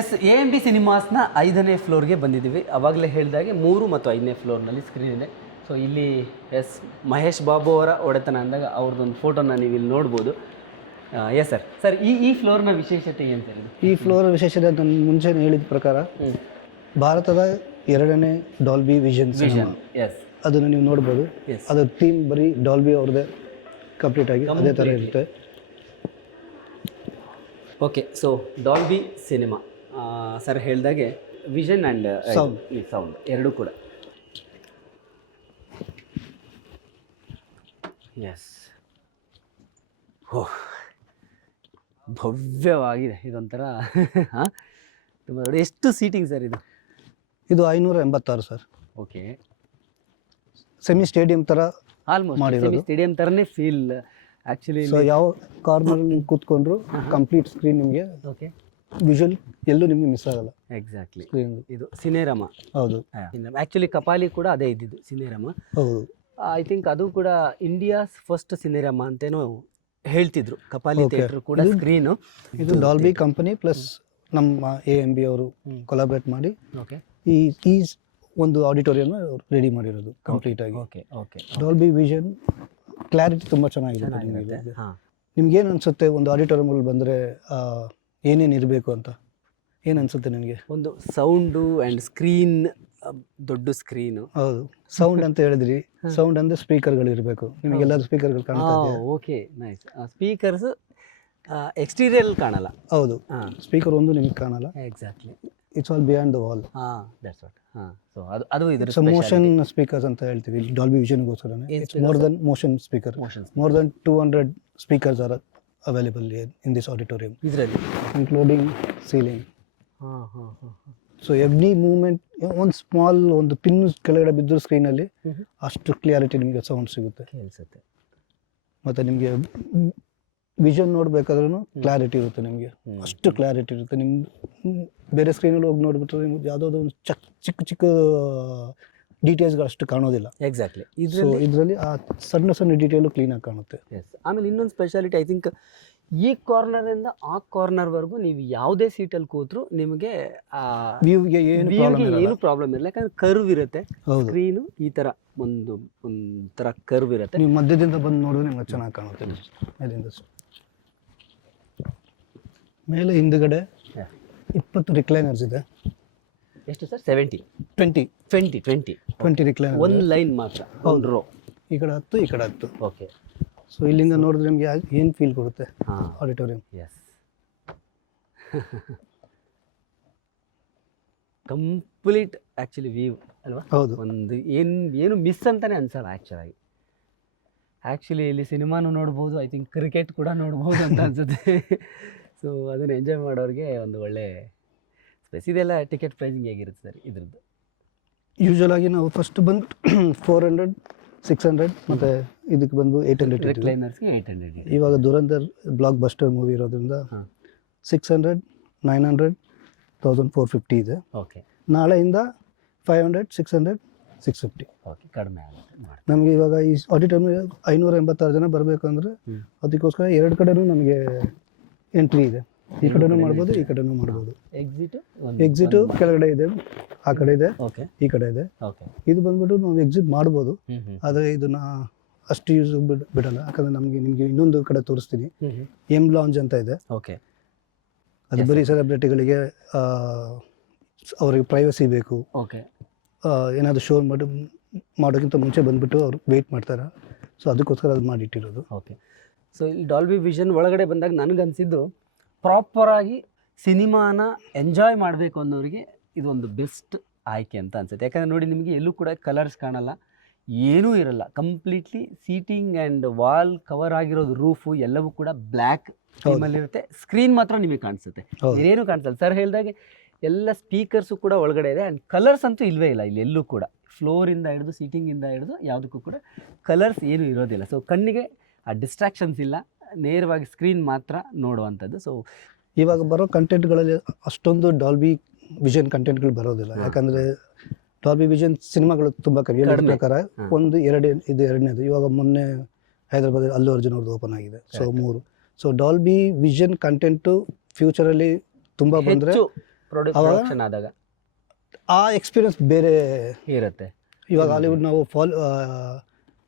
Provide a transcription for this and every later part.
S AMB ಸಿನಿಮಾಸ್ನ 5ನೇ ಫ್ಲೋರ್ಗೆ ಬಂದಿದ್ದೀವಿ. ಅವಾಗಲೇ ಹೇಳಿದಾಗೆ 3 ಮತ್ತು 5ನೇ ಫ್ಲೋರ್ನಲ್ಲಿ ಸ್ಕ್ರೀನ್ ಇದೆ. ಸೊ ಇಲ್ಲಿ ಎಸ್ ಮಹೇಶ್ ಬಾಬು ಅವರ ಒಡೆತನ ಅಂದಾಗ ಅವ್ರದ್ದೊಂದು ಫೋಟೋನ ನೀವು ಇಲ್ಲಿ ನೋಡ್ಬೋದು. ಎಸ್ ಸರ್ ಈ ಫ್ಲೋರ್ನ ವಿಶೇಷತೆ ಏನು ಸರ್? ಈ ಫ್ಲೋರ್ ವಿಶೇಷತೆ ನಾನು ಮುಂಚೆ ಹೇಳಿದ ಪ್ರಕಾರ ಭಾರತದ 2ನೇ ಡಾಲ್ಬಿ ವಿಷನ್ ಸಿನಿಮಾ. ಎಸ್ ಅದನ್ನು ನೀವು ನೋಡ್ಬೋದು. ಅದರ ಥೀಮ್ ಬರೀ ಡಾಲ್ಬಿ ಅವ್ರದ್ದೇ ಕಂಪ್ಲೀಟ್ ಆಗಿ ಅದೇ ಥರ ಇರುತ್ತೆ. Okay, so Dolby cinema sir ಹೇಳಿದಾಗೆ ವಿಷನ್ ಆ್ಯಂಡ್ ಸೌಂಡ್ ಎರಡೂ ಕೂಡ. ಎಸ್, ಓಹ್ ಭವ್ಯವಾಗಿದೆ ಇದೊಂಥರ. ಹಾಂ, ತುಂಬ ಎಷ್ಟು ಸೀಟಿಂಗ್ ಸರ್ ಇದು? ಇದು 586 ಸರ್. ಓಕೆ, ಸೆಮಿ ಸ್ಟೇಡಿಯಂ ಥರ ಆಲ್ಮೋಸ್ಟ್ ಮಾಡಿರೋದು. ಸ್ಟೇಡಿಯಂ ಥರನೇ ಫೀಲ್ ಆ್ಯಕ್ಚುಲಿ. ಸೊ ಯಾವ ಕಾರ್ನರ್ ನೀವು ಕೂತ್ಕೊಂಡ್ರು ಕಂಪ್ಲೀಟ್ ಸ್ಕ್ರೀನ್ ನಿಮಗೆ ಓಕೆ, ವಿಜುವಲ್ ಎಲ್ಲೂ ನಿಮಗೆ ಮಿಸ್ ಆಗಲ್ಲ. ಎಕ್ಸಾಕ್ಟ್ಲಿ. ಸ್ಕ್ರೀನ್ ಇದು ಸಿನೇರಮ. ಹೌದು, ಆ್ಯಕ್ಚುಲಿ ಕಪಾಲಿ ಕೂಡ ಅದೇ ಇದ್ದಿದ್ದು ಸಿನೇರಮ. ಹೌದು. ಐ ಥಿಂಕ್ ಅದು ಕೂಡ ಇಂಡಿಯಾಸ್ ಫಸ್ಟ್ ಸಿನೇರಮ ಅಂತೇನೋ ಹೇಳ್ತಿದ್ರು. ಕಪಾಲಿ ಥಿಯೇಟರ್ ಕೂಡ ಸ್ಕ್ರೀನು. ಇದು ಡಾಲ್ಬಿ ಕಂಪನಿ ಪ್ಲಸ್ ನಮ್ಮ AMB ಅವರು ಕೊಲಾಬ್ರೇಟ್ ಮಾಡಿ ಓಕೆ ಈ ಒಂದು ಆಡಿಟೋರಿಯಂ ರೆಡಿ ಮಾಡಿರೋದು ಕಂಪ್ಲೀಟ್ ಆಗಿ. Okay okay, Dolby vision clarity ತುಂಬ ಚೆನ್ನಾಗಿದೆ. ಹಾಂ, ನಿಮ್ಗೇನು ಅನಿಸುತ್ತೆ ಒಂದು ಆಡಿಟೋರಿಯಮಲ್ಲಿ ಬಂದರೆ ಏನೇನು ಇರಬೇಕು ಅಂತ ಏನು ಅನಿಸುತ್ತೆ ನಿಮಗೆ? ಒಂದು ಸೌಂಡು ಆ್ಯಂಡ್ ಸ್ಕ್ರೀನ್, ದೊಡ್ಡ ಸ್ಕ್ರೀನು. ಹೌದು, ಸೌಂಡ್ ಅಂತ ಹೇಳಿದ್ರಿ. ಸೌಂಡ್ ಅಂದರೆ ಸ್ಪೀಕರ್ಗಳು ಇರಬೇಕು. ನಿಮಗೆಲ್ಲರೂ ಸ್ಪೀಕರ್ಗಳು ಕಾಣ್ತಾ ಇದೆ. Okay, nice. ಸ್ಪೀಕರ್ಸ್ ಎಕ್ಸ್ಟೀರಿಯರ್ ಕಾಣಲ್ಲ. ಹೌದು, ಸ್ಪೀಕರ್ ಒಂದು ನಿಮಗೆ ಕಾಣಲ್ಲ. Exactly, it's all beyond the wall. ಹಾಂ, ದಟ್ಸ್ ವಾಟ್. ಹಾಂ, ಸೊ ಅದು ಇದರ ಸೊ ಮೋಷನ್ ಸ್ಪೀಕರ್ಸ್ ಅಂತ ಹೇಳ್ತೀವಿ ಡಾಲ್ಬಿ ವಿಷನ್ಗೋಸ್ಕರನೇ. It's more than motion speaker. More than 200 speakers are available in this auditorium, ಇದರಲ್ಲಿ ಇನ್ಕ್ಲೂಡಿಂಗ್ ಸೀಲಿಂಗ್. ಹಾಂ ಹಾಂ ಹಾಂ. ಸೊ ಎವ್ರಿ ಮೂಮೆಂಟ್ ಒಂದು ಸ್ಮಾಲ್ ಒಂದು ಪಿನ್ ಕೆಳಗಡೆ ಬಿದ್ದರೂ ಸ್ಕ್ರೀನಲ್ಲಿ ಅಷ್ಟು ಕ್ಲಿಯಾರಿಟಿ ನಿಮಗೆ ಸೌಂಡ್ ಸಿಗುತ್ತೆ, ಕೇಳಿಸುತ್ತೆ. ಮತ್ತು ನಿಮಗೆ ವಿಷನ್ ನೋಡಬೇಕಾದ್ರೂ ಕ್ಲಾರಿಟಿ ಇರುತ್ತೆ. ನಿಮಗೆ ಅಷ್ಟು ಕ್ಲಾರಿಟಿ ಇರುತ್ತೆ. ನಿಮ್ಮ ಬೇರೆ ಸ್ಕ್ರೀನಲ್ಲಿ ಹೋಗಿ ನೋಡಿಬಿಟ್ರೆ ನಿಮ್ಗೆ ಯಾವುದೋ ಒಂದು ಚಿಕ್ಕ ಚಿಕ್ಕ ಡೀಟೇಲ್ಸ್ಗಳು ಅಷ್ಟು ಕಾಣೋದಿಲ್ಲ. ಎಕ್ಸಾಕ್ಟ್ಲಿ. ಸೊ ಇದರಲ್ಲಿ ಆ ಸಣ್ಣ ಸಣ್ಣ ಡೀಟೇಲು ಕ್ಲೀನಾಗಿ ಕಾಣುತ್ತೆ. ಎಸ್, ಆಮೇಲೆ ಇನ್ನೊಂದು ಸ್ಪೆಷಾಲಿಟಿ ಐ ಥಿಂಕ್, ಈ ಕಾರ್ನರಿಂದ ಆ ಕಾರ್ನರ್ವರೆಗೂ ನೀವು ಯಾವುದೇ ಸೀಟಲ್ಲಿ ಕೂತ್ರು ನಿಮಗೆ ವ್ಯೂಗೆ ಏನು ಪ್ರಾಬ್ಲಮ್ ಇಲ್ಲ. ಯಾಕಂದ್ರೆ ಕರ್ವ್ ಇರುತ್ತೆ ಸ್ಕ್ರೀನು. ಈ ಥರ ಒಂಥರ ಕರ್ವ್ ಇರುತ್ತೆ. ನೀವು ಮಧ್ಯದಿಂದ ಬಂದು ನೋಡಿದ್ರೆ ನಿಮ್ಗೆ ಚೆನ್ನಾಗಿ ಕಾಣುತ್ತೆ. ಮೇಲಿಂದ ಮೇಲೆ ಹಿಂದುಗಡೆ 20 ರಿಕ್ಲೈನರ್ಸ್ ಇದೆ. ಎಷ್ಟು ಸರ್? 20 ರಿಕ್ಲೈನರ್. ಒಂದು ಲೈನ್ ಮಾತ್ರ, ಒಂದು ರೋ. ಈ ಕಡೆ 10, ಈ ಕಡೆ 10. ಓಕೆ. ಸೊ ಇಲ್ಲಿಂದ ನೋಡಿದ್ರೆ ನಿಮಗೆ ಏನು ಫೀಲ್ ಕೊಡುತ್ತೆ auditorium? Yes, complete actually view ಅಲ್ವಾ? ಹೌದು. ಒಂದು ಏನು ಮಿಸ್ ಅಂತಲೇ ಅನ್ಸಲ್ಲ ಆ್ಯಕ್ಚುಲಿ ಇಲ್ಲಿ ಸಿನಿಮಾನು ನೋಡ್ಬೋದು. ಐ ಥಿಂಕ್ ಕ್ರಿಕೆಟ್ ಕೂಡ ನೋಡ್ಬೋದು ಅಂತ ಅನ್ಸುತ್ತೆ. ಸೊ ಅದನ್ನು ಎಂಜಾಯ್ ಮಾಡೋರಿಗೆ ಒಂದು ಒಳ್ಳೆ ಸ್ಪೇಸ್. ಇದೆಲ್ಲ ಟಿಕೆಟ್ ಪ್ರೈಸಿಂಗ್ ಹೇಗಿರುತ್ತೆ ಸರ್ ಇದ್ರದ್ದು? ಯೂಶ್ವಲ್ ಆಗಿ ನಾವು ಫಸ್ಟ್ ಬಂದು 400, 600 ಮತ್ತು ಇದಕ್ಕೆ ಬಂದು 800. ರಿಕ್ಲೈನರ್ಸ್ಗೆ 800. ಇವಾಗ ದುರಂಧರ್ ಬ್ಲಾಕ್ ಬಸ್ಟರ್ ಮೂವಿ ಇರೋದ್ರಿಂದ 600, 900, 1450 ಇದೆ. ಓಕೆ. ನಾಳೆಯಿಂದ 500, 600, 650. ಓಕೆ, ಕಡಿಮೆ ಆಗುತ್ತೆ. ನಮಗೆ ಇವಾಗ ಈ ಆಡಿಟೋರಿಯಂ 586 ಜನ ಬರಬೇಕಂದ್ರೆ ಅದಕ್ಕೋಸ್ಕರ 2 ಕಡೆನೂ ನಮಗೆ ಎಂಟ್ರಿ ಇದೆ. ಈ ಕಡೆನೂ ಮಾಡ್ಬೋದು, ಈ ಕಡೆನೂ ಮಾಡ್ಬೋದು. ಎಕ್ಸಿಟು ಕೆಳಗಡೆ ಇದೆ, ಆ ಕಡೆ ಇದೆ, ಈ ಕಡೆ ಇದೆ. ಇದು ಬಂದ್ಬಿಟ್ಟು ನಾವು ಎಕ್ಸಿಟ್ ಮಾಡ್ಬೋದು, ಆದರೆ ಇದನ್ನ ಅಷ್ಟು ಯೂಸ್ ಬಿಡಲ್ಲ. ಯಾಕಂದ್ರೆ ನಿಮಗೆ ಇನ್ನೊಂದು ಕಡೆ ತೋರಿಸ್ತೀನಿ. ಎಂ ಲಾಂಜ್ ಅಂತ ಇದೆ. ಅದು ಬರೀ ಸೆಲೆಬ್ರಿಟಿಗಳಿಗೆ ಅವರಿಗೆ ಪ್ರೈವಸಿ ಬೇಕು. ಏನಾದರೂ ಶೋ ಮಾಡೋಕ್ಕಿಂತ ಮುಂಚೆ ಬಂದ್ಬಿಟ್ಟು ಅವ್ರು ವೆಯ್ಟ್ ಮಾಡ್ತಾರೆ. ಸೊ ಅದಕ್ಕೋಸ್ಕರ ಅದು ಮಾಡಿಟ್ಟಿರೋದು. ಓಕೆ. ಸೊ ಇಲ್ಲಿ ಡಾಲ್ಬಿ ವಿಷನ್ ಒಳಗಡೆ ಬಂದಾಗ ನನಗನ್ಸಿದ್ದು ಪ್ರಾಪರಾಗಿ ಸಿನಿಮಾನ ಎಂಜಾಯ್ ಮಾಡಬೇಕು ಅನ್ನೋರಿಗೆ ಇದೊಂದು ಬೆಸ್ಟ್ ಆಯ್ಕೆ ಅಂತ ಅನ್ಸುತ್ತೆ. ಯಾಕಂದರೆ ನೋಡಿ, ನಿಮಗೆ ಎಲ್ಲೂ ಕೂಡ ಕಲರ್ಸ್ ಕಾಣಲ್ಲ, ಏನೂ ಇರಲ್ಲ. Completely seating and wall cover ಆಗಿರೋದು, ರೂಫು ಎಲ್ಲವೂ ಕೂಡ ಬ್ಲ್ಯಾಕ್ ಥೀಮಲ್ಲಿರುತ್ತೆ. ಸ್ಕ್ರೀನ್ ಮಾತ್ರ ನಿಮಗೆ ಕಾಣಿಸುತ್ತೆ, ಏನೇನು ಕಾಣಿಸಲ್ಲ. ಸರ್ ಹೇಳಿದಾಗೆ ಎಲ್ಲ ಸ್ಪೀಕರ್ಸು ಕೂಡ ಒಳಗಡೆ ಇದೆ. ಆ್ಯಂಡ್ ಕಲರ್ಸ್ ಅಂತೂ ಇಲ್ಲವೇ ಇಲ್ಲ ಇಲ್ಲಿ ಎಲ್ಲೂ ಕೂಡ. ಫ್ಲೋರಿಂದ ಹಿಡಿದು ಸೀಟಿಂಗಿಂದ ಹಿಡಿದು ಯಾವುದಕ್ಕೂ ಕೂಡ ಕಲರ್ಸ್ ಏನೂ ಇರೋದಿಲ್ಲ. ಸೊ ಕಣ್ಣಿಗೆ ಆ ಡಿಸ್ಟ್ರಾಕ್ಷನ್ಸ್ ಇಲ್ಲ, ನೇರವಾಗಿ ಸ್ಕ್ರೀನ್ ಮಾತ್ರ ನೋಡುವಂಥದ್ದು. ಸೊ ಇವಾಗ ಬರೋ ಕಂಟೆಂಟ್ಗಳಲ್ಲಿ ಅಷ್ಟೊಂದು ಡಾಲ್ಬಿ ವಿಷನ್ ಕಂಟೆಂಟ್ಗಳು ಬರೋದಿಲ್ಲ. ಯಾಕಂದರೆ ಡಾಲ್ಬಿ ವಿಷನ್ ಸಿನಿಮಾಗಳು ತುಂಬ ಕಮ್ಮಿ. ಪ್ರಕಾರ 1, 2 ಇದು 2ನೇದು. ಇವಾಗ ಮೊನ್ನೆ ಹೈದರಾಬಾದ್ ಅಲ್ಲು ಅರ್ಜುನ್ ಅವ್ರದ್ದು ಓಪನ್ ಆಗಿದೆ. So 3. So Dolby Vision content ಫ್ಯೂಚರಲ್ಲಿ ತುಂಬ ಬಂದರೆ ಅವಾಗ- ಪ್ರೊಡಕ್ಷನ್ ಆದಾಗ ಆ ಎಕ್ಸ್ಪೀರಿಯನ್ಸ್ ಬೇರೆ ಇರುತ್ತೆ. ಇವಾಗ ಹಾಲಿವುಡ್ ನಾವು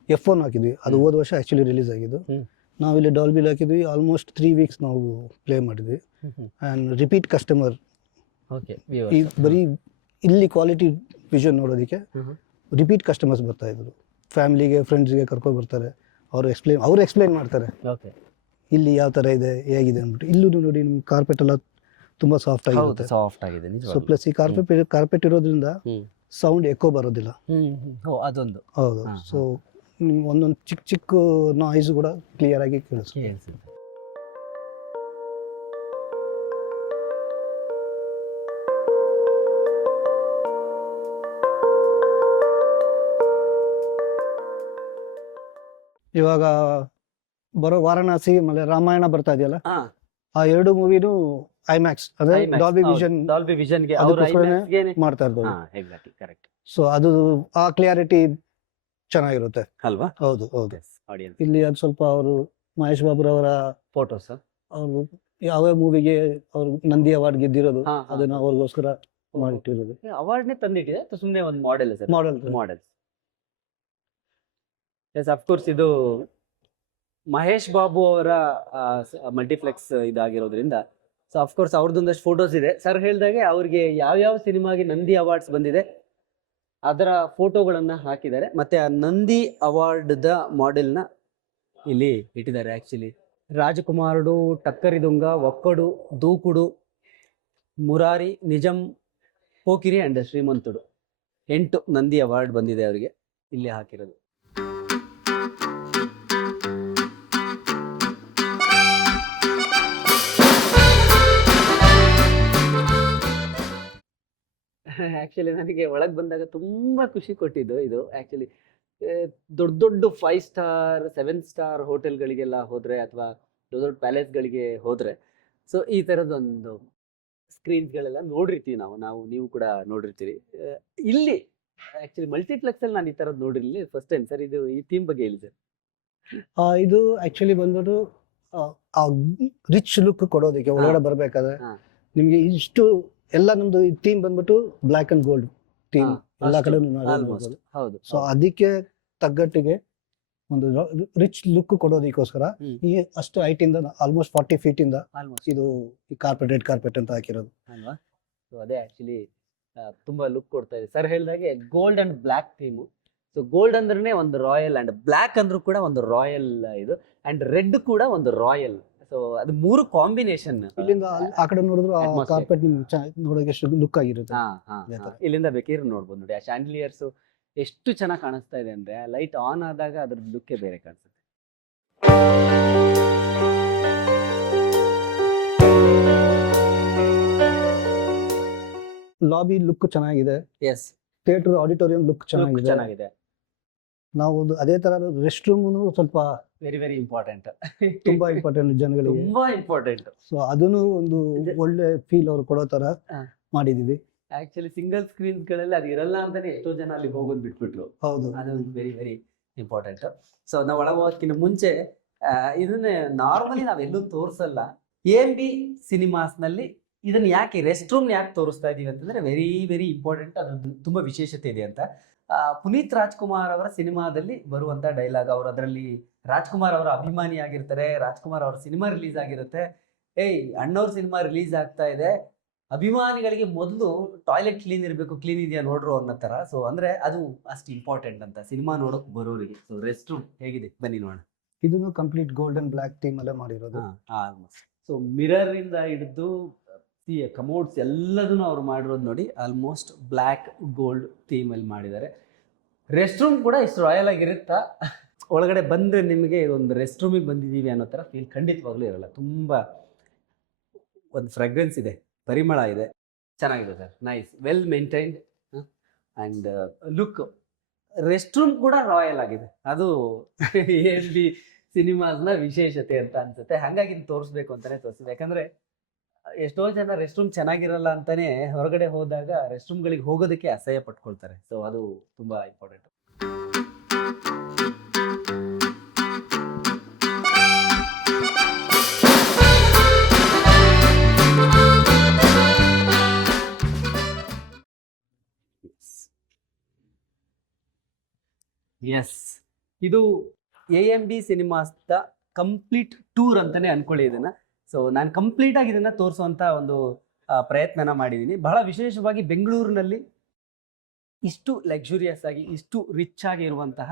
F1 ಹಾಕಿದ್ವಿ, ಅದು ಹೋದ ವರ್ಷ ಆ್ಯಕ್ಚುಲಿ ರಿಲೀಸ್ ಆಗಿದ್ದು. ಹ್ಮ್. ನಾವು ಇಲ್ಲಿ ಡಾಲ್ಬಿಲ್ ಹಾಕಿದ್ವಿ, ಆಲ್ಮೋಸ್ಟ್ 3 ವೀಕ್ಸ್ ನಾವು ಪ್ಲೇ ಮಾಡಿದ್ವಿ. And repeat customer, okay. ಈ ಬರೀ ಇಲ್ಲಿ ಕ್ವಾಲಿಟಿ ವಿಷನ್ ನೋಡೋದಕ್ಕೆ ರಿಪೀಟ್ ಕಸ್ಟಮರ್ಸ್ ಬರ್ತಾ ಇದ್ರು. ಫ್ಯಾಮಿಲಿಗೆ ಫ್ರೆಂಡ್ಸ್ಗೆ ಕರ್ಕೊಂಡು ಬರ್ತಾರೆ, ಅವ್ರು ಎಕ್ಸ್ಪ್ಲೈನ್ ಮಾಡ್ತಾರೆ ಓಕೆ. ಇಲ್ಲಿ ಯಾವ ಥರ ಇದೆ ಹೇಗಿದೆ ಅಂದ್ಬಿಟ್ಟು. ಇಲ್ಲೂ ನೋಡಿ ನಿಮ್ಗೆ ಕಾರ್ಪೆಟ್ ಎಲ್ಲ ತುಂಬ ಸಾಫ್ಟ್ ಆಗಿರುತ್ತೆ. ಸಾಫ್ಟ್ ಆಗಿದೆ ಸೊ ನಿಜವಾಗ್ಲೂ. ಪ್ಲಸ್ ಈ ಕಾರ್ಪೆಟ್ ಇರೋದ್ರಿಂದ ಸೌಂಡ್ ಎಕೋ ಬರೋದಿಲ್ಲ. ಅದೊಂದು ಹೌದು. ಹಾ, ಸೊ ನಿಮ್ಗೆ ಒಂದೊಂದು ಚಿಕ್ಕ ಚಿಕ್ಕ ನಾಯ್ಸ್ ಕೂಡ ಕ್ಲಿಯರ್ ಆಗಿ ಕೇಳಿಸುತ್ತೆ. ಕೇಳಿಸುತ್ತೆ. ಇವಾಗ ಬರೋ ವಾರಣಾಸಿ ಆಮೇಲೆ ರಾಮಾಯಣ ಬರ್ತಾ ಇದೆಯಲ್ಲ, ಹಾ, ಆ 2 ಮೂವಿನೂ ಐಮ್ಯಾಕ್ಸ್ ಅಂದ್ರೆ IMAX, ಡಾಲ್ಬಿ ಹೌದು. ವಿಷನ್ Dolby Vision ಗೆ ಅದಕ್ಕೋಸ್ಕರನೇ ಅವ್ರು IMAX ಗೆನೆ- ಮಾಡ್ತಾ ಇರ್ತಾರೆ. ಹಾ, exactly, correct. ಸೊ ಅದು ಆ ಕ್ಲಿಯಾರಿಟಿ ಚೆನ್ನಾಗಿರುತ್ತೆ. ಅಲ್ವಾ? ಹೌದು ಹೌದು. ಆಡಿಯನ್ಸ್ ಇಲ್ಲಿ ಅದು ಸ್ವಲ್ಪ ಅವರು ಮಹೇಶ್ ಬಾಬುರವರ ಫೋಟೋಸ್. ಅವರು ಯಾವ ಮೂವಿಗೆ ಅವರು ನಂದಿ ಅವಾರ್ಡ್ ಗೆದ್ದಿರೋದು, ಅದನ್ನ ಅವ್ರಿಗೋಸ್ಕರ ಮಾಡಿಟ್ಟಿರೋದು. ಅವಾರ್ಡ್ನೇ ತಂದಿಟ್ಟಿದೆ ಅಥವಾ ಸುಮ್ಮನೆ ಒಂದು model sir? Model models. Yes, of course ಇದು ಮಹೇಶ್ ಬಾಬು ಅವರ ಮಲ್ಟಿಪ್ಲೆಕ್ಸ್ ಇದಾಗಿರೋದ್ರಿಂದ ಸೊ ಅಫ್ಕೋರ್ಸ್ ಅವ್ರದ್ದೊಂದಷ್ಟು ಫೋಟೋಸ್ ಇದೆ. ಸರ್ ಹೇಳ್ದಾಗೆ ಅವ್ರಿಗೆ ಯಾವ್ಯಾವ ಸಿನಿಮಾಗೆ ನಂದಿ ಅವಾರ್ಡ್ಸ್ ಬಂದಿದೆ ಅದರ ಫೋಟೋಗಳನ್ನು ಹಾಕಿದ್ದಾರೆ. ಮತ್ತೆ ಆ ನಂದಿ ಅವಾರ್ಡ್ದ ಮಾಡೆಲ್ನ ಇಲ್ಲಿ ಇಟ್ಟಿದ್ದಾರೆ. Actually Rajakumarudu, Takkari Donga, Okkadu, Dookudu, Murari, Nijam, Pokiri and Srimanthudu 8 Nandi award ಬಂದಿದೆ ಅವರಿಗೆ, ಇಲ್ಲಿ ಹಾಕಿರೋದು. ಆ್ಯಕ್ಚುಲಿ ನನಗೆ ಒಳಗೆ ಬಂದಾಗ ತುಂಬ ಖುಷಿ ಕೊಟ್ಟಿದ್ದು ಇದು. ಆ್ಯಕ್ಚುಲಿ ದೊಡ್ಡ ದೊಡ್ಡ 5 ಸ್ಟಾರ್ 7 ಸ್ಟಾರ್ ಹೋಟೆಲ್ಗಳಿಗೆಲ್ಲ ಹೋದರೆ ಅಥವಾ ದೊಡ್ಡ ದೊಡ್ಡ ಪ್ಯಾಲೇಸ್ಗಳಿಗೆ ಹೋದರೆ ಸೊ ಈ ಥರದ್ದೊಂದು ಸ್ಕ್ರೀನ್ಸ್ಗಳೆಲ್ಲ ನೋಡಿರ್ತೀವಿ ನಾವು ನೀವು ಕೂಡ ನೋಡಿರ್ತೀರಿ. ಇಲ್ಲಿ ಆ್ಯಕ್ಚುಲಿ ಮಲ್ಟಿಪ್ಲೆಕ್ಸಲ್ಲಿ ನಾನು ಈ ಥರದ್ದು ನೋಡಿರಲಿಲ್ಲ, ಫಸ್ಟ್ ಟೈಮ್. ಸರ್ ಇದು ಈ ಥೀಮ್ ಬಗ್ಗೆ ಹೇಳಿ ಸರ್. ಇದು ಆಕ್ಚುಲಿ ಬಂದ್ಬಿಟ್ಟು ಆ ರಿಚ್ ಲುಕ್ ಕೊಡೋದಕ್ಕೆ ಒಳಗಡೆ ಬರ್ಬೇಕಾದ್ರೆ ಹಾ. ನಿಮ್ಗೆ ಇಷ್ಟು ಎಲ್ಲ ನಮ್ದು ಥೀಮ್ ಬಂದ್ಬಿಟ್ಟು ಬ್ಲ್ಯಾಕ್ ಅಂಡ್ ಗೋಲ್ಡ್ ಥೀಮ್ ಎಲ್ಲ ಕಡೆ ಆಲ್ಮೋಸ್ಟ್ ಹೌದು. ಸೊ ಅದಕ್ಕೆ ತಗ್ಗಟ್ಟಿಗೆ ಒಂದು ರಿಚ್ ಲುಕ್ ಕೊಡೋದಕ್ಕೋಸ್ಕರ ಈ ಅಷ್ಟು ಹೈಟ್ ಇಂದ ಆಲ್ಮೋಸ್ಟ್ 40 feet ಇಂದ ಆಲ್ಮೋಸ್ಟ್ ಇದು ಈ ರೆಡ್ ಕಾರ್ಪೆಟ್ ಅಂತ ಹಾಕಿರೋದು. ಅಲ್ವಾ? ಸೊ ಅದೇ ಆ್ಯಕ್ಚುಲಿ ತುಂಬಾ ಲುಕ್ ಕೊಡ್ತಾ ಇದೆ. ಸರ್ ಹೇಳ್ದಾಗೆ gold and black theme. So gold ಅಂದ್ರೆ ಒಂದು ರಾಯಲ್ ಅಂಡ್ ಬ್ಲ್ಯಾಕ್ ಅಂದ್ರೂ ಕೂಡ ಒಂದು ರಾಯಲ್ ಇದು, ಅಂಡ್ ರೆಡ್ ಕೂಡ ಒಂದು ರಾಯಲ್. ಸೊ ಅದು 3 ಕಾಂಬಿನೇಷನ್. ಇಲ್ಲಿಂದ ಆ ಕಡೆ ನೋಡಿದ್ರು ಆ Atmosphere. ಕಾರ್ಪೆಟ್ ನಿಮ್ಗೆ ನೋಡೋಕೆ ಎಷ್ಟು ಲುಕ್ ಆಗಿರುತ್ತೆ. ಅದೇ ತರ. ಇಲ್ಲಿಂದ ಬೇಕಿದ್ರೆ ನೋಡ್ಬೋದು ನೋಡಿ. ಆ ಶಾಂಡಿಲಿಯರ್ಸ್ ಎಷ್ಟು ಚೆನ್ನಾಗಿ ಕಾಣಿಸ್ತಾ ಇದೆ ಅಂದ್ರೆ ಲೈಟ್ ಆನ್ ಆದಾಗ ಅದ್ರ ಲುಕ್ಕೇ ಬೇರೆ ಕಾಣಿಸುತ್ತೆ. ಲಾಬಿ ಲುಕ್ ಚೆನ್ನಾಗಿದೆ, ಎಸ್, ಥಿಯೇಟರ್ ಆಡಿಟೋರಿಯಂ ಲುಕ್ ಚೆನ್ನಾಗಿದೆ. ಚೆನ್ನಾಗಿದೆ. ನಾವು ಅದೇ ತರ ರೆಸ್ಟ್ ರೂಮ್ ಸ್ವಲ್ಪ ವೆರಿ ವೆರಿ ಇಂಪಾರ್ಟೆಂಟ್. ತುಂಬಾ ಇಂಪಾರ್ಟೆಂಟ್ ಜನಗಳಿಗೆ. ತುಂಬಾ ಇಂಪಾರ್ಟೆಂಟ್. ಸೊ ಅದನ್ನು ಒಂದು ಒಳ್ಳೆ ಫೀಲ್ ಅವ್ರು ಕೊಡೋ ತರ ಹಾ. ಮಾಡಿದೀವಿ. ಆಕ್ಚುಲಿ ಸಿಂಗಲ್ ಸ್ಕ್ರೀನ್ಸ್ ಗಳಲ್ಲಿ ಅದು ಇರಲ್ಲ ಅಂತಾನೆ ಎಷ್ಟೋ ಜನ ಅಲ್ಲಿ ಹೋಗೋದು ಬಿಟ್ಬಿಟ್ರು. ಹೌದು. ಅದು ವೆರಿ ವೆರಿ ಇಂಪಾರ್ಟೆಂಟ್. ಸೊ ನಾವು ಒಳಗೆ ಹೋಗೋದಕ್ಕಿಂತ ಮುಂಚೆ ಇದನ್ನ ನಾರ್ಮಲಿ ನಾವೆಲ್ಲೂ ತೋರಿಸಲ್ಲ. AMB ಸಿನಿಮಾಸ್ನಲ್ಲಿ ಇದನ್ನ ಯಾಕೆ ರೆಸ್ಟ್ ರೂಮ್ ಯಾಕೆ ತೋರಿಸ್ತಾ ಇದೀವಿ ಅಂತಂದ್ರೆ ವೆರಿ ವೆರಿ ಇಂಪಾರ್ಟೆಂಟ್. ಅದು ತುಂಬಾ ವಿಶೇಷತೆ ಇದೆ ಅಂತ. ಪುನೀತ್ ರಾಜ್ಕುಮಾರ್ ಅವರ ಸಿನಿಮಾದಲ್ಲಿ ಬರುವಂತ ಡೈಲಾಗ್, ಅವರು ಅದರಲ್ಲಿ ರಾಜ್ಕುಮಾರ್ ಅವರ ಅಭಿಮಾನಿ ಆಗಿರ್ತಾರೆ. ರಾಜ್ಕುಮಾರ್ ಅವರ ಸಿನಿಮಾ ರಿಲೀಸ್ ಆಗಿರುತ್ತೆ. ಏಯ್ ಅಣ್ಣವ್ರ ಸಿನಿಮಾ ರಿಲೀಸ್ ಆಗ್ತಾ ಇದೆ, ಅಭಿಮಾನಿಗಳಿಗೆ ಮೊದಲು ಟಾಯ್ಲೆಟ್ ಕ್ಲೀನ್ ಇರಬೇಕು, ಕ್ಲೀನ್ ಇದೆಯಾ ನೋಡ್ರು ಅನ್ನೋ ಥರ. ಸೊ ಅಂದರೆ ಅದು ಅಷ್ಟು ಇಂಪಾರ್ಟೆಂಟ್ ಅಂತ ಸಿನಿಮಾ ನೋಡೋಕೆ ಬರೋರಿಗೆ. ಸೊ ರೆಸ್ಟ್ ರೂಮ್ ಹೇಗಿದೆ ಬನ್ನಿ ನೋಡೋಣ. ಇದನ್ನು complete gold and black theme ಅಲ್ಲೇ ಮಾಡಿರೋದು. ಆಲ್ಮೋಸ್ಟ್. ಸೊ ಮಿರರ್ ಇಂದ ಹಿಡಿದು ಕಮೋಡ್ಸ್ ಎಲ್ಲದನ್ನು ಅವ್ರು ಮಾಡಿರೋದು ನೋಡಿ ಆಲ್ಮೋಸ್ಟ್ ಬ್ಲ್ಯಾಕ್ ಗೋಲ್ಡ್ ಥೀಮಲ್ಲಿ ಮಾಡಿದ್ದಾರೆ. ರೆಸ್ಟ್ ರೂಮ್ ಕೂಡ ಇಷ್ಟು ರಾಯಲ್ ಆಗಿರುತ್ತಾ? ಒಳಗಡೆ ಬಂದರೆ ನಿಮಗೆ ಒಂದು ರೆಸ್ಟ್ ರೂಮಿಗೆ ಬಂದಿದ್ದೀವಿ ಅನ್ನೋ ಥರ ಫೀಲ್ ಖಂಡಿತವಾಗ್ಲೂ ಇರಲ್ಲ. ತುಂಬ ಒಂದು ಫ್ರೆಗ್ರೆನ್ಸ್ ಇದೆ, ಪರಿಮಳ ಇದೆ, ಚೆನ್ನಾಗಿದೆ sir. Nice, well maintained and look. Rest room ಕೂಡ ರಾಯಲ್ ಆಗಿದೆ. ಅದು AMB ಸಿನಿಮಾಸ್ನ ವಿಶೇಷತೆ ಅಂತ ಅನ್ಸುತ್ತೆ. ಹಾಗಾಗಿ ತೋರಿಸ್ಬೇಕು ಅಂತಾನೆ ತೋರಿಸಿದೆ. ಯಾಕಂದರೆ ಎಷ್ಟೋ ಜನ ರೆಸ್ಟ್ ರೂಮ್ ಚೆನ್ನಾಗಿರಲ್ಲ ಅಂತಾನೆ ಹೊರಗಡೆ ಹೋದಾಗ ರೆಸ್ಟ್ ರೂಮ್ಗಳಿಗೆ ಹೋಗೋದಕ್ಕೆ ಅಸಹ್ಯ ಪಟ್ಕೊಳ್ತಾರೆ. ಸೊ ಅದು ತುಂಬ ಇಂಪಾರ್ಟೆಂಟ್. ಎಸ್, ಇದು AMB ಸಿನಿಮಾಸ್ದ ಕಂಪ್ಲೀಟ್ ಟೂರ್ ಅಂತಾನೆ ಅನ್ಕೊಳ್ಳಿ ಇದನ್ನ. ಸೊ ನಾನು ಕಂಪ್ಲೀಟ್ ಆಗಿ ಇದನ್ನ ತೋರಿಸುವಂತ ಒಂದು ಪ್ರಯತ್ನನ ಮಾಡಿದ್ದೀನಿ. ಬಹಳ ವಿಶೇಷವಾಗಿ ಬೆಂಗಳೂರಿನಲ್ಲಿ ಇಷ್ಟು ಲಕ್ಸುರಿಯಸ್ ಆಗಿ, ಇಷ್ಟು ರಿಚ್ ಆಗಿರುವಂತಹ,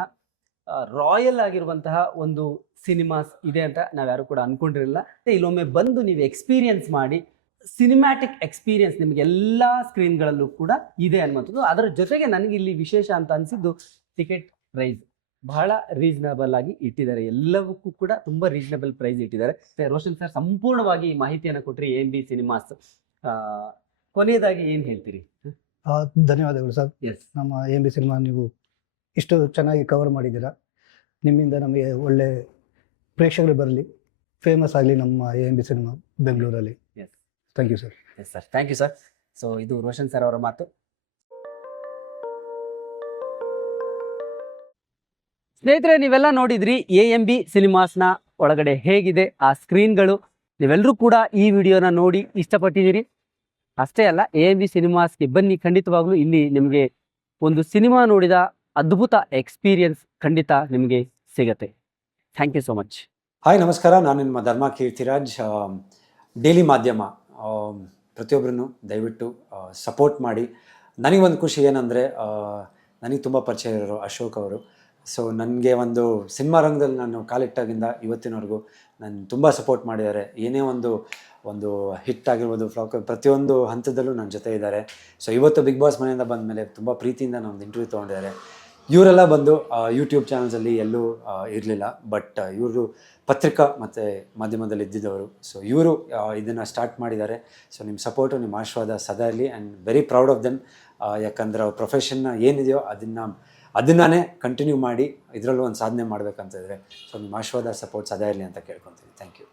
ರಾಯಲ್ ಆಗಿರುವಂತಹ ಒಂದು ಸಿನಿಮಾಸ್ ಇದೆ ಅಂತ ನಾವ್ಯಾರು ಕೂಡ ಅನ್ಕೊಂಡಿರಲಿಲ್ಲ. ಇಲ್ಲೊಮ್ಮೆ ಬಂದು ನೀವು ಎಕ್ಸ್ಪೀರಿಯನ್ಸ್ ಮಾಡಿ, ಸಿನಿಮ್ಯಾಟಿಕ್ ಎಕ್ಸ್ಪೀರಿಯನ್ಸ್ ನಿಮಗೆ ಎಲ್ಲ ಸ್ಕ್ರೀನ್ಗಳಲ್ಲೂ ಕೂಡ ಇದೆ ಅನ್ನುವಂಥದ್ದು. ಅದರ ಜೊತೆಗೆ ನನಗೆ ಇಲ್ಲಿ ವಿಶೇಷ ಅಂತ ಅನಿಸಿದ್ದು ಟಿಕೆಟ್ ಪ್ರೈಸ್ ಬಹಳ ರೀಸನಬಲ್ ಆಗಿ ಇಟ್ಟಿದ್ದಾರೆ. ಎಲ್ಲವಕ್ಕೂ ಕೂಡ ತುಂಬ ರೀಸನಬಲ್ ಪ್ರೈಸ್ ಇಟ್ಟಿದ್ದಾರೆ. ರೋಷನ್ ಸರ್ ಸಂಪೂರ್ಣವಾಗಿ ಈ ಮಾಹಿತಿಯನ್ನು ಕೊಟ್ಟರೆ AMB ಸಿನಿಮಾಸ್. ಕೊನೆಯದಾಗಿ ಏನು ಹೇಳ್ತೀರಿ? ಧನ್ಯವಾದಗಳು ಸರ್. ಎಸ್, ನಮ್ಮ AMB ಸಿನಿಮಾ ನೀವು ಇಷ್ಟು ಚೆನ್ನಾಗಿ ಕವರ್ ಮಾಡಿದ್ದೀರಾ. ನಿಮ್ಮಿಂದ ನಮಗೆ ಒಳ್ಳೆ ಪ್ರೇಕ್ಷಕರು ಬರಲಿ, ಫೇಮಸ್ ಆಗಲಿ ನಮ್ಮ AMB ಸಿನಿಮಾ ಬೆಂಗಳೂರಲ್ಲಿ. Yes, thank you sir. Yes sir, thank you sir. So ಇದು ರೋಷನ್ ಸರ್ ಅವರ ಮಾತು. ಸ್ನೇಹಿತರೆ, ನೀವೆಲ್ಲ ನೋಡಿದ್ರಿ AMB ಸಿನಿಮಾಸ್ನ ಒಳಗಡೆ ಹೇಗಿದೆ ಆ ಸ್ಕ್ರೀನ್ಗಳು. ನೀವೆಲ್ಲರೂ ಕೂಡ ಈ ವಿಡಿಯೋನ ನೋಡಿ ಇಷ್ಟಪಟ್ಟಿದ್ದೀರಿ. ಅಷ್ಟೇ ಅಲ್ಲ, AMB ಸಿನಿಮಾಸ್ಗೆ ಬನ್ನಿ, ಖಂಡಿತವಾಗ್ಲೂ ಇಲ್ಲಿ ನಿಮಗೆ ಒಂದು ಸಿನಿಮಾ ನೋಡಿದ ಅದ್ಭುತ ಎಕ್ಸ್ಪೀರಿಯನ್ಸ್ ಖಂಡಿತ ನಿಮಗೆ ಸಿಗತ್ತೆ. Thank you so much. Hi, ನಮಸ್ಕಾರ. ನಾನು ನಿಮ್ಮ ಧರ್ಮ ಕೀರ್ತಿರಾಜ್. ಡೈಲಿ ಮಾಧ್ಯಮ ಪ್ರತಿಯೊಬ್ಬರೂ ದಯವಿಟ್ಟು ಸಪೋರ್ಟ್ ಮಾಡಿ. ನನಗೊಂದು ಖುಷಿ ಏನಂದರೆ, ನನಗೆ ತುಂಬ ಪರಿಚಯ ಇರೋರು ಅಶೋಕ್ ಅವರು. ಸೊ ನನಗೆ ಒಂದು ಸಿನಿಮಾ ರಂಗದಲ್ಲಿ ನಾನು ಕಾಲಿಟ್ಟಾಗಿಂದ ಇವತ್ತಿನವರೆಗೂ ನಾನು ತುಂಬ ಸಪೋರ್ಟ್ ಮಾಡಿದ್ದಾರೆ. ಏನೇ ಒಂದು ಹಿಟ್ ಆಗಿರ್ಬೋದು, ಫ್ಲಾಕ್, ಪ್ರತಿಯೊಂದು ಹಂತದಲ್ಲೂ ನನ್ನ ಜೊತೆ ಇದ್ದಾರೆ. ಸೊ ಇವತ್ತು ಬಿಗ್ ಬಾಸ್ ಮನೆಯಿಂದ ಬಂದ ಮೇಲೆ ತುಂಬ ಪ್ರೀತಿಯಿಂದ ನಮ್ಮದು ಇಂಟರ್ವ್ಯೂ ತೊಗೊಂಡಿದ್ದಾರೆ. ಇವರೆಲ್ಲ ಬಂದು ಯೂಟ್ಯೂಬ್ ಚಾನಲ್ಸಲ್ಲಿ ಎಲ್ಲೂ ಇರಲಿಲ್ಲ, ಬಟ್ ಇವರು ಪತ್ರಿಕಾ ಮತ್ತು ಮಾಧ್ಯಮದಲ್ಲಿ ಇದ್ದಿದ್ದವರು. ಸೊ ಇವರು ಇದನ್ನು ಸ್ಟಾರ್ಟ್ ಮಾಡಿದ್ದಾರೆ. ಸೊ ನಿಮ್ಮ ಸಪೋರ್ಟು, ನಿಮ್ಮ ಆಶೀರ್ವಾದ ಸದಾ ಇರಲಿ. And very proud of them. ಯಾಕಂದರೆ ಅವ್ರ ಪ್ರೊಫೆಷನ್ನ ಏನಿದೆಯೋ ಅದನ್ನೇ ಕಂಟಿನ್ಯೂ ಮಾಡಿ ಇದರಲ್ಲೂ ಒಂದು ಸಾಧನೆ ಮಾಡಬೇಕಂತಿದ್ರೆ. ಸೊ ನಿಮ್ಮ ಆಶೀರ್ವಾದ, ಸಪೋರ್ಟ್ ಸದಾ ಇರಲಿ ಅಂತ ಕೇಳ್ಕೊತೀನಿ. Thank you.